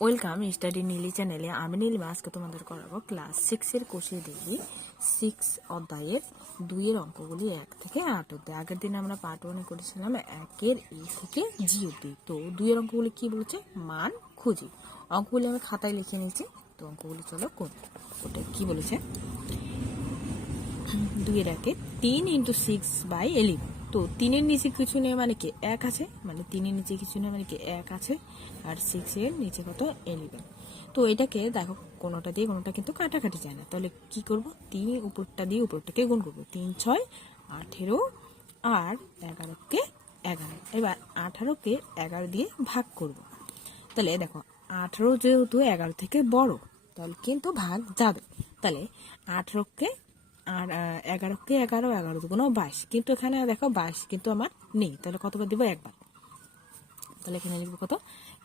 Welcome study Neeli চ্যানেলে। আমি নীলিমা আজকে তোমাদের করাবো ক্লাস 6 এর কোষে দেখি 6 অধ্যায়ের 2 এর অঙ্কগুলি 1 থেকে 8 অব্দি। আগের দিন আমরা পার্ট 1 করেছিলাম 1 এর এ থেকে জি অব্দি। তো 2 এর অঙ্কগুলি কি বলেছে, মান খুঁজি। অঙ্কগুলি আমি খাতায় লিখে নিয়েছি, তো অঙ্কগুলি চলো করি। ওটা কি বলেছে, 2 এর 1 3 × 6/11। তো 3 এর নিচে কিছু নেই মানে কি 1 আছে, মানে 3 এর নিচে কিছু নেই মানে কি 1 আছে, আর 6 এর নিচে কত 11। তো এটাকে দেখো কোনোটা দিয়ে কোনোটা কিন্তু কাটাকাটি যায় না, তাহলে কি করব, 3 উপরটা দিয়ে উপরটাকে গুণ করব, 3 6 18 আর 11কে 11। এবার 18কে 11 দিয়ে ভাগ করব। তাহলে দেখো 18 যেহেতু 11 থেকে বড়, তাহলে কিন্তু ভাগ যাবে। তাহলে 18কে আর 11কে 11, 11 দুগুণ 22, কিন্তু এখানে দেখো 22 কিন্তু আমার নেই, তাহলে কতবার দিব, একবার। তাহলে এখানে লিখবো কত,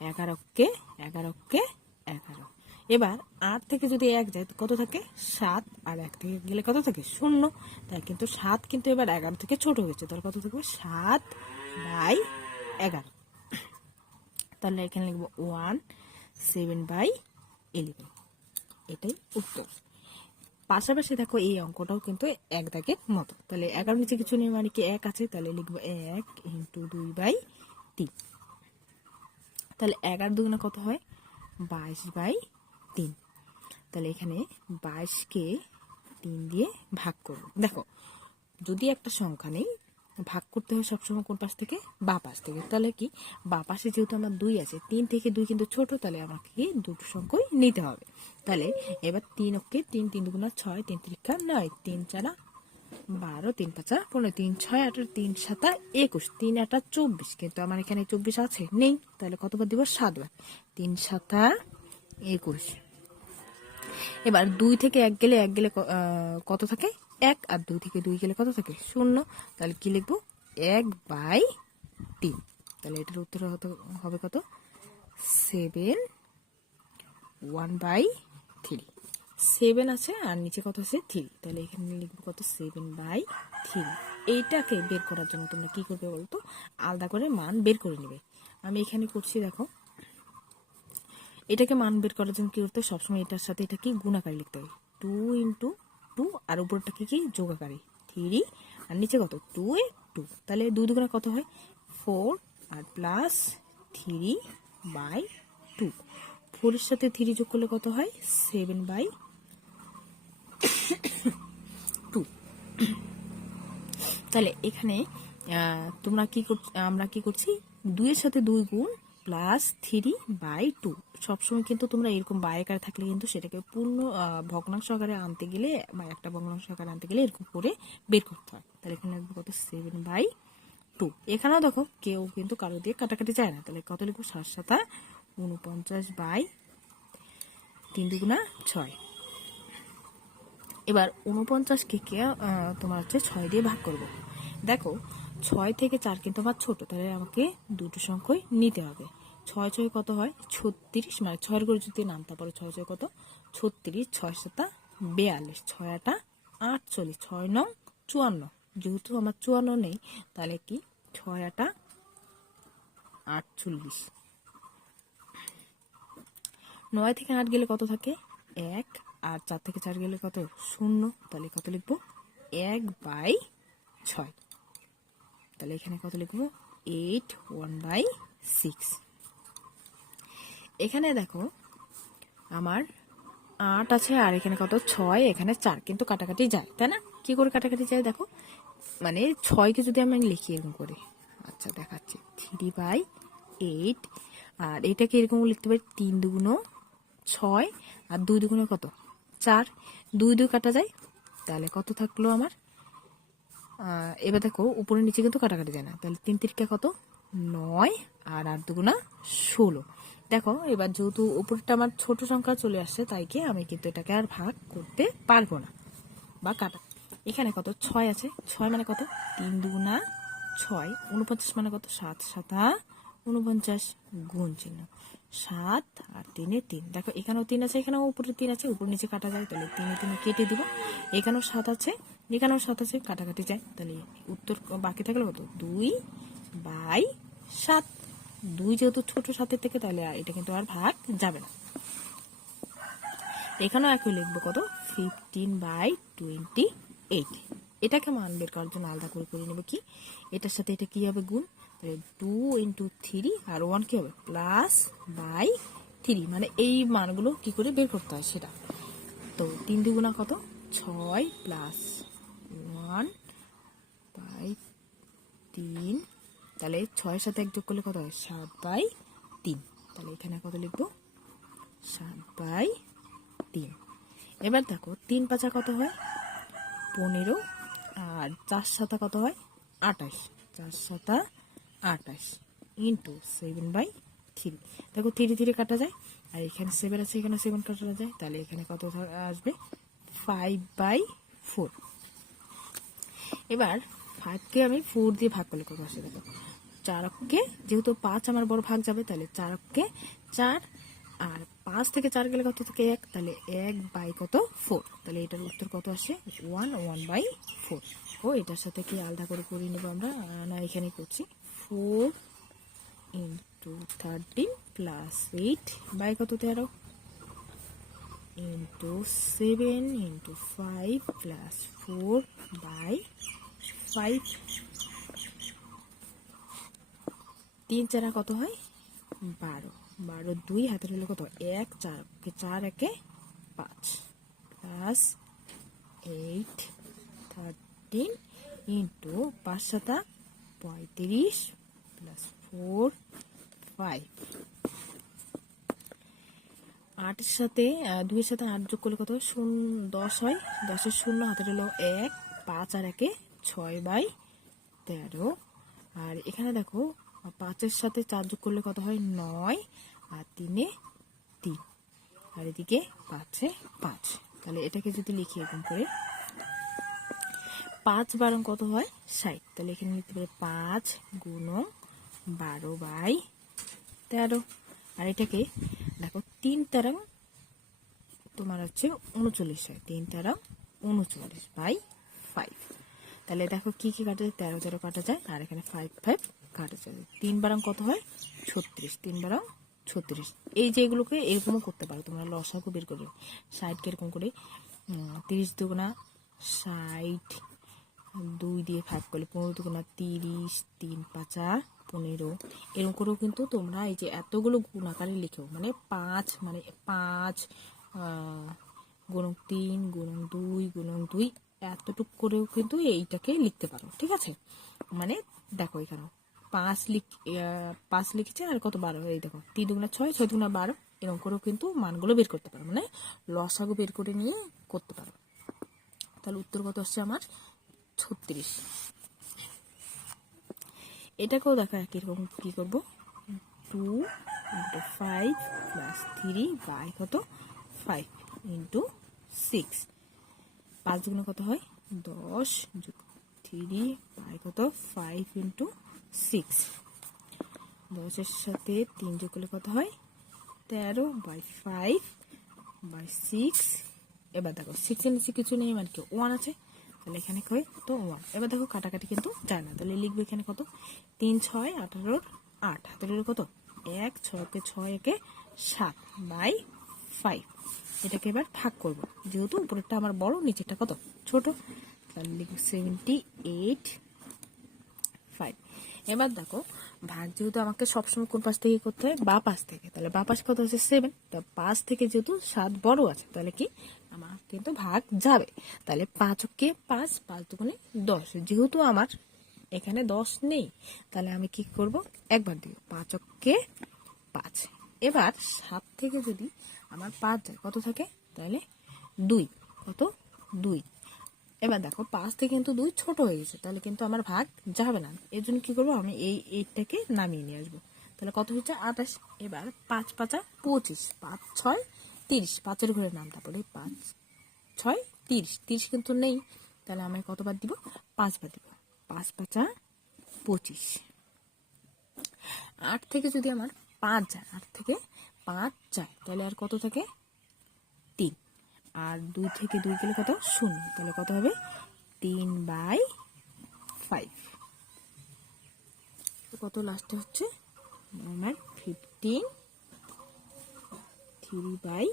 11কে 11কে 11। এবার 8 থেকে যদি 1 যায় তো কত থাকে 7, আর 1 থেকে গেলে কত থাকে 0। তাই কিন্তু 7 কিন্তু এবার 11 থেকে ছোট হয়েছে, তাহলে কত থাকবে 7/11। তাহলে এখানে লিখবো 17/11। এটাই উত্তর। পাশাপাশি দেখো এই অঙ্কটাও কিন্তু 1 দাগের মতো। তাহলে 11 নিচে কিছু নেই মানে কি 1 আছে, তাহলে লিখবো 1 × 2/3। তাহলে 11 দুগুণে কত হয় 22/3। তাহলে এখানে 22কে 3 দিয়ে ভাগ করব। দেখো যদি একটা সংখ্যা নেই, ভাগ করতে হয় সবসময় কোন পাশ থেকে, বা পাশ থেকে। তাহলে কি বা পাশে যেহেতু আমার 2 আছে, 3 থেকে 2 কিন্তু ছোট, তাহলে আমাকে কি দুটো সংখ্যাই নিতে হবে। তাহলে এবার 3 ওকে 3, 3 দুগুণা 6, 3 3 9, 3 4 12, 3 5 15, 3 6 18, 3 7 21, 3 8 24, কিন্তু আমার এখানে 24 আছে নেই, তাহলে কতবার দিব 7 বার, 3 7 21। এবার 2 থেকে 1 গেলে কত থাকে 1, আর 2 থেকে 2 গেলে কত থাকে 0। তাহলে কি লিখবো 1/3। তাহলে এটার উত্তর হবে কত 7 1/3। 7 আছে আর নিচে কত আছে 3, তাহলে এখানে লিখবো কত 7/3। এইটাকে বের করার জন্য তোমরা কি করবে বলতো, আলাদা করে মান বের করে নেবে। আমি এখানে করছি, দেখো এটাকে মান বের করার জন্য কি করতে হবে, সবসময় এটার সাথে এটা কি গুণাকারে লিখতে হবে, 2 × 2, আর উপরটাকে কি যোগাকারে 3, আর নিচে কত 2 এ 2। তাহলে 2 দুগুণে কত হয় 4, আর প্লাস 3/2। 4 এর সাথে 3 যোগ করলে কত হয় 7/2। তাহলে এখানে তোমরা কি আমরা কি করছি, 2 এর সাথে 2 গুণ প্লাস 3/2। সবসময় কিন্তু তোমরা এরকম বাই আকারে থাকলে কিন্তু সেটাকে পূর্ণ ভগ্নাংশ আকারে আনতে গেলে, বা একটা ভগ্নাংশ আকারে আনতে গেলে এরকম করে বের করতে হয়। তাহলে এখানে লিখবো কত 7/2। এখানেও দেখো কেউ কিন্তু কারো দিয়ে কাটাকাটি যায় না, তাহলে কত লিখবো 7 7 49/3 দুগুণা 6। এবার 49কে তোমার হচ্ছে 6 দিয়ে ভাগ করব। দেখো 6 থেকে 4 কিন্তু আমার ছোট, তাহলে আমাকে দুটো সংখ্যাই নিতে হবে। 6 6 কত হয় 36, মানে 6 করে যদি নাম, তারপরে 6 6 কত 36, 6 7 42, 6 8 48, 6 9 54। যেহেতু আমার 54 নেই, তাহলে কি 6 8 48। 9 থেকে 8 গেলে কত থাকে 1, আর 4 থেকে 4 গেলে কত 0। তাহলে কত লিখবো 1/6। তাহলে এখানে কত লিখবো 8 1/6। এখানে দেখো আমার 8 আছে, আর এখানে কত 6, এখানে 4, কিন্তু কাটাকাটি যায়, তাই না? কি করে কাটাকাটি যায় দেখো, মানে 6কে যদি আমি লিখি এরকম করে, আচ্ছা দেখাচ্ছি 3/8, আর এটাকে এরকম লিখতে পারি 3 দুগুণ 6, আর 2 দুগুণে কত 4, 2 2 কাটা যায়, তাহলে কত থাকলো আমার। এবার দেখো উপরে নিচে কিন্তু কাটাকাটি যায় না, তাহলে 3 3 কত 9, আর 8 দুগুণা 16। দেখো এবার যেহেতু উপরটা আমার ছোট সংখ্যা চলে আসছে, তাই কি আমি কিন্তু এটাকে আর ভাগ করতে পারবো না বা কাটা। এখানে কত 6 আছে, 6 মানে কত 3 দুগুণা 6, 49 মানে কত 7 7 49, গুণ চিহ্ন 7 আর 3 3। দেখো এখানেও 3 আছে, এখানেও উপরে 3 আছে, উপর নিচে কাটা যায়, তাহলে 3 3 কেটে দিব। এখানেও 7 আছে, এখানেও 7 আছে, কাটাকাটি যায়, তাহলে উত্তর বাকি থাকলো কত 2/7। 2 যেহেতু ছোট 7 থেকে, তাহলে এটা কিন্তু আর ভাগ যাবে না। এখানেও একই লিখবো, কত 15/28। এটাকে মান বের করার জন্য আলাদা করে করে নেব কি, এটার সাথে এটা কি হবে গুণ, তাহলে 2 × 3 আর 1 কি হবে +/3, মানে এই মানগুলো কি করে বের করতে হয় সেটা। তো 3 দুগুণা কত 6 +1/3, তাহলে 6-এর সাথে 1 যোগ করলে কত হয় 7/3। তাহলে এখানে কত লিখবো 7/3। এবার দেখো 3 5 কত হয় 15, আর 4 7 কত হয় 28, 4 7 28 ইন্টু 7/3। দেখো 3 3 কাটা যায়, আর এখানে 7 আছে, এখানে 7 কাটা যায়, তাহলে এখানে কত আসবে 5/4। এবার 5কে আমি 4 দিয়ে ভাগ করলে কত আসে দেখো, 4 অক্ষে যেহেতু 5 আমার বড় ভাগ যাবে, তাহলে 4 অক্ষে 4, আর 5 থেকে 4 গেলে কত থেকে 1, তাহলে 1/4। তাহলে এটার উত্তর কত আসে 1/4। ও এটার সাথে কি আলাদা করে করে নেব আমরা, না এখানে করছি 4 × 13 + 8 বাই কত 13 × 7 × 5 + 4/5। 3 4 কত হয় 12, 12 2 হাতের হলো কত 1, 4 4 1 5 +8 13 ইন্টু 5 7 35 +4 5। 8 এর সাথে 2 এর সাথে 8 যোগ করলে কত 10 হয়, 10 এর 0 হাতের হলো 1, 5 আর 1 6/13। আর এখানে দেখো 5 এর সাথে 4 যোগ করলে কত হয় 9, আর 3 এ 3, আর এদিকে 5 এ 5। তাহলে এটাকে যদি লিখি এরকম করে 5 12 কত হয় 60, তাহলে এখানে লিখতে পারি 5 × 12/13। আর এটাকে দেখো 3 13 তোমার হচ্ছে 39 হয়, 3 13 39/5। তাহলে দেখো কি কি কাটা যায়, 13 13 কাটা যায়, আর এখানে 5 5 কাটা যায়, 3 12 কত হয় 36, 3 12 36। এই যে এগুলোকে এরকমও করতে পারো তোমরা, লসাগু বের করে 60 এরকম করে 30 দুগুণা 60, 2 দিয়ে ভাগ করলে 15 দুগুণা 30, 3 5 15, এরকম করেও কিন্তু তোমরা এই যে এতগুলো গুণ আকারে লিখেও, মানে 5 মানে 5 গুণন 3 গুণন 2 গুণন 2 এতটুক করেও কিন্তু এইটাকে লিখতে পারো, ঠিক আছে। মানে দেখো এখানে 5 লিখেছে, আর কত 12, এই দেখো 3 দুগুণা 6, 6 দুগুণা 12, এরকম করেও কিন্তু মানগুলো বের করতে পারো, মানে লসাগু বের করে নিয়ে করতে পারো। তাহলে উত্তর কত আসছে আমার 36। এটাকেও দেখো একই রকম কি করবো 2 × 5 + 3 বাই কত 5 × 6, 5 দুগুণে কত হয় 10 যোগ 3 বাই কত 5 × 6, 10 এর সাথে 3 যোগ করলে কত হয় 13/5/6। এবার দেখো 6 এর নিচে কিছু নেই, মানে কি 1 আছে, তাহলে এখানে কই তো 1। এবার দেখো কাটাকাটি কিন্তু যায় না, তাহলে লিখবে এখানে কত 3 6 18 8 হাতের কত 1 6 কে 6 একে 7/5। এটাকে এবার ভাগ করব, যেহেতু উপরেরটা আমার বড় নিচেরটা কত ছোট, তাহলে লিখব 78/5। এবার দেখো ভাগ যেহেতু আমাকে সবসময় কোন পাশ থেকে করতে হয় বা পাশ থেকে, তাহলে বা পাশ কত হচ্ছে 7, তা 5 থেকে যেহেতু 7 বড় আছে, তাহলে কি আমার কিন্তু ভাগ যাবে। তাহলে 5 কে 5, 5 দুগুণে 10, যেহেতু আমার এখানে 10 নেই, তাহলে আমি কি করব একবার দিব 5 কে 5। এবার 7 থেকে যদি আমার 5 যায় কত থাকে, তাহলে 2, কত 2। এবার দেখো 5 থেকে কিন্তু 2 ছোট হয়ে গেছে, তাহলে কিন্তু আমার ভাগ যাবে না, এর জন্য কি করবো আমি এই 8টাকে নামিয়ে নিয়ে আসবো, তাহলে কত হচ্ছে 28। এবার 5 5 25, 5 6 30, 5-এর ঘরে নামটা পড়ে 5 6 30, 30 কিন্তু নেই, তাহলে আমি কতবার দিব 5 বার দিব, 5 5 25। 8 থেকে যদি আমার 5 যায়, 8 থেকে 5 যায়, তাহলে আর কত থাকে 3, আর 2 থেকে 2 গেলে কত 0, তাহলে কত হবে 3/5। কত লাস্টে হচ্ছে আমার 15 3/5।